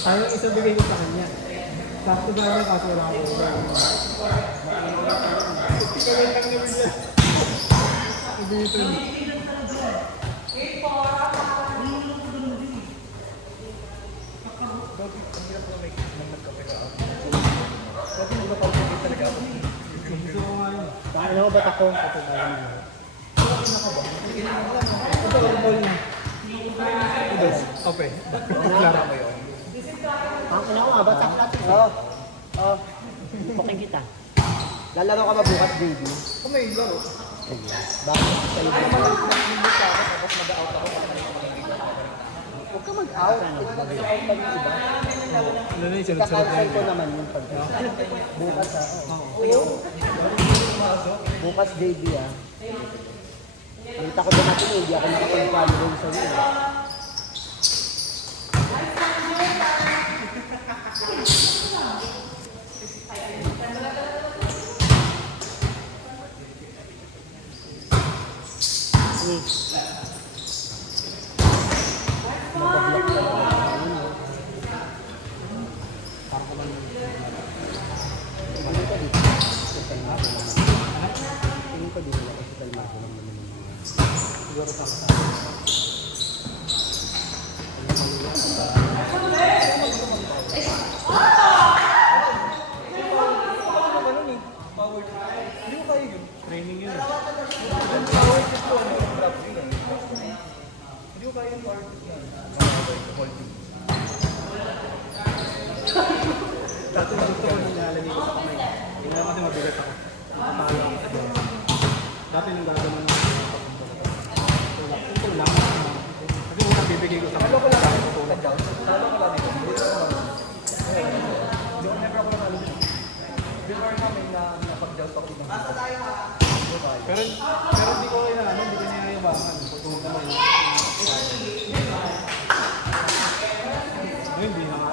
Ayaw isa bigay ko sa kanya. Sakto ba yung kaso wala ako? Ibigay ano ba ako? Okay. Klaro mo yun. Ang ina ko nga, batak natin. Oo. Oo. Booking kita. Lalaro ka ba bukas, baby? Kung may laro. Bakit? Sa'yo ba? Tapos mag-out ako. Huwag ka mag-out. Mag-out lang yung iba. Ano na yung sunod-sunod na Kakansel ko yun? naman yung pag bukas oo. Bukas, baby Nakita ko dumating, hindi ako nakapag-follow rin sa'yo. Mag-block ka na. Parang ko lang tingin ko dito lang kasi kalmado lang naman siguro sa Training yun. Hindi ko kaya yung power tip yan. Dati gusto ko nilalagay ko sa kamay. Hindi na kasi mabigat ako. Nakapalo ako. Dati nang gagawin ako. Ito lang. Kasi una bibigay ko sa kamay. Ano ko lang ako tulad daw? Tama ko lang dito. Hindi ko never ako lang alam. Before namin na napag-joust ako dito. Pero hindi ko kaya hindi ko naiyabangan. Pagpunta mo yun. Hindi na nga.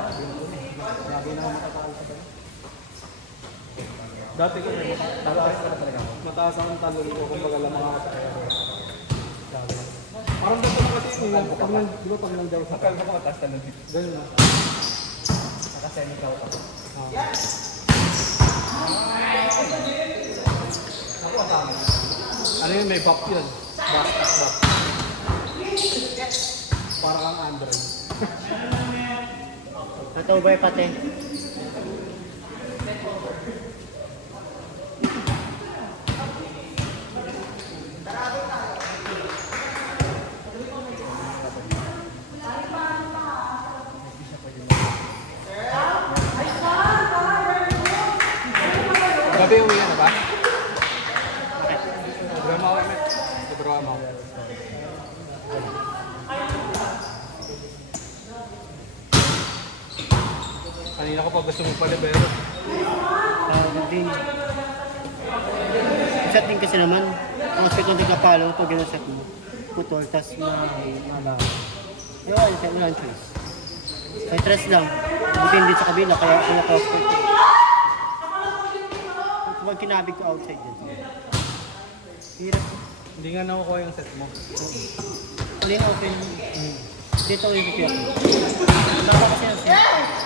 Lagi na ako matatalo sa tayo. Dati ko mataas akong talo ko kung baga lamang ako sa kaya. Parang dito na kasi di ba pag nang daw sa Akala ko mataas na dito. ganun na. Nakasemi ka ako. Ako ang dami. Ano yun, may back yun. Back. Para kang Android. Totoo ba yung pati? Gabi uwi na ba? Programa ako, Emet. Programa ako. Kanina ko pa gusto mo pala, pero Din. Chat din kasi naman. Ang second ka follow pag ginaset mo. Putol, tas malaw. Yun, wala choice. May stress lang. Buti hindi sa kabila, kaya prospect. Pag kinabig ko outside din. Hirap. hindi nga nakukuha yung set mo. Ano yung open? Dito ko yung piyak. Baka kasi yung set.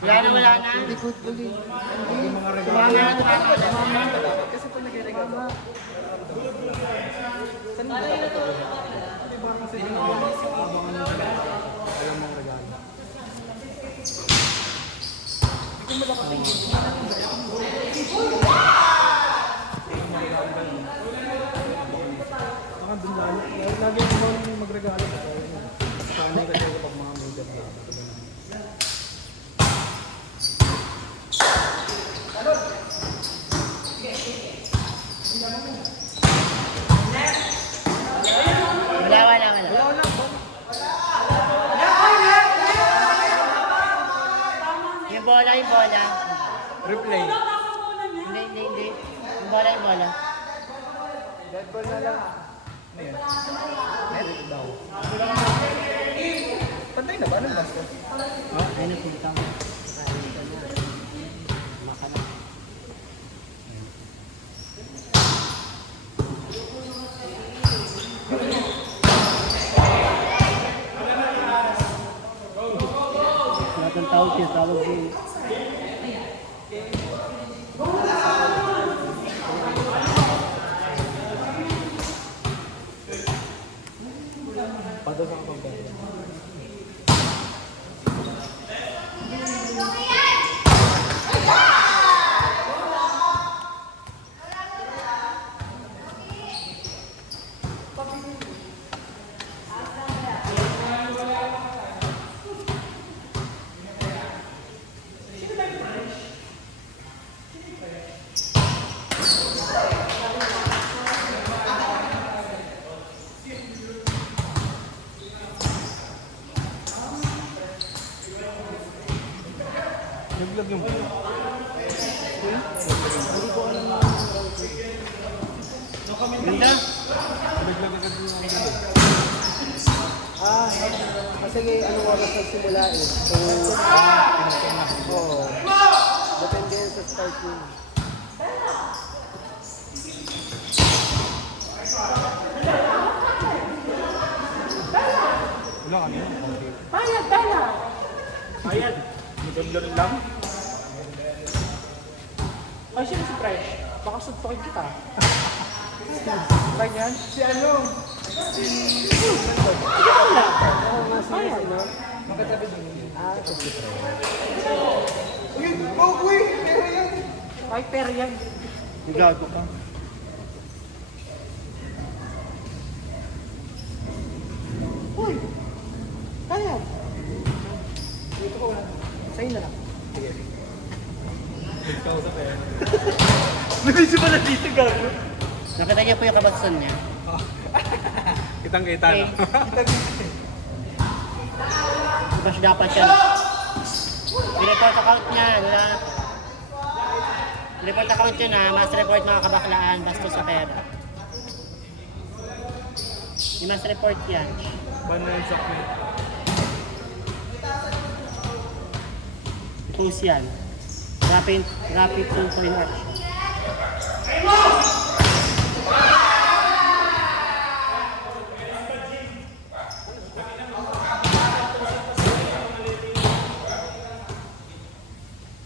Wala na. Likod ulit. Wala na. Kasi pag nag-regalo. Saan ba ito? Alam mong regalo. Baka dun lagi ako magregalo. Sanay kasi ako pag mga may ganda. Wala. Yung bola. Replay. Hindi. Yung bola. Dead ball na lang. Ano yan? Net daw. Pantay na ba? Anong basket? Ay, napunta mo. Makala. Lahat ng tawag siya, tawag din. Pado sa kapag naglag yung bulo. Ganda. Naglag agad yung bulo. Kasi anong oras nagsimula eh. So, oo. Depende yun sa start yun. Wala ka na. Ayan. Maganda rin lang. Ay, sino si Fresh? Baka suntukin kita. Ganyan? Si ano? Ikaw wala. Oo nga, si ano? Makatabi din. Ito si Fresh. Uy, pero yan. Ay, pero yan. Gago ka. Uy! Kaya. Dito ko wala. Sa'yo na lang. Sige. Nagkausap eh. Nabisi pa na dito, gago. Nakita niya po yung kabaksan niya. Kitang-kita na. Mas dapat siya. I-report account niya na report account yun na mas report mga kabaklaan basta sa pera. I-mas report yan. Ban na yung submit. I-post yan. Rapid tool for your action.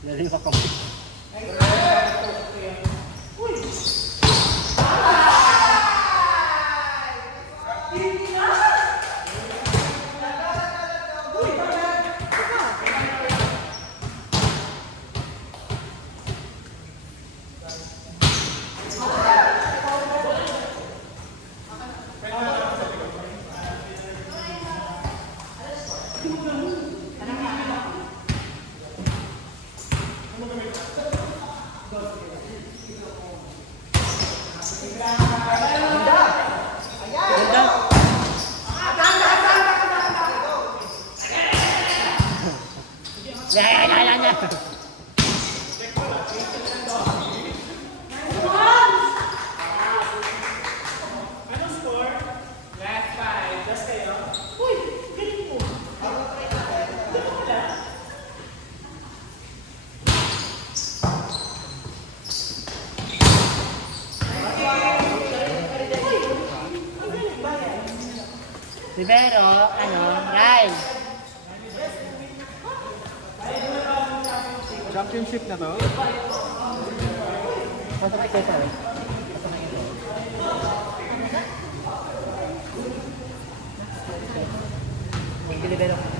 Lalim ka kami. Ganda. Yan. Rivero, Ryan. Championship na to? Pasok ito sa rin. Rivero.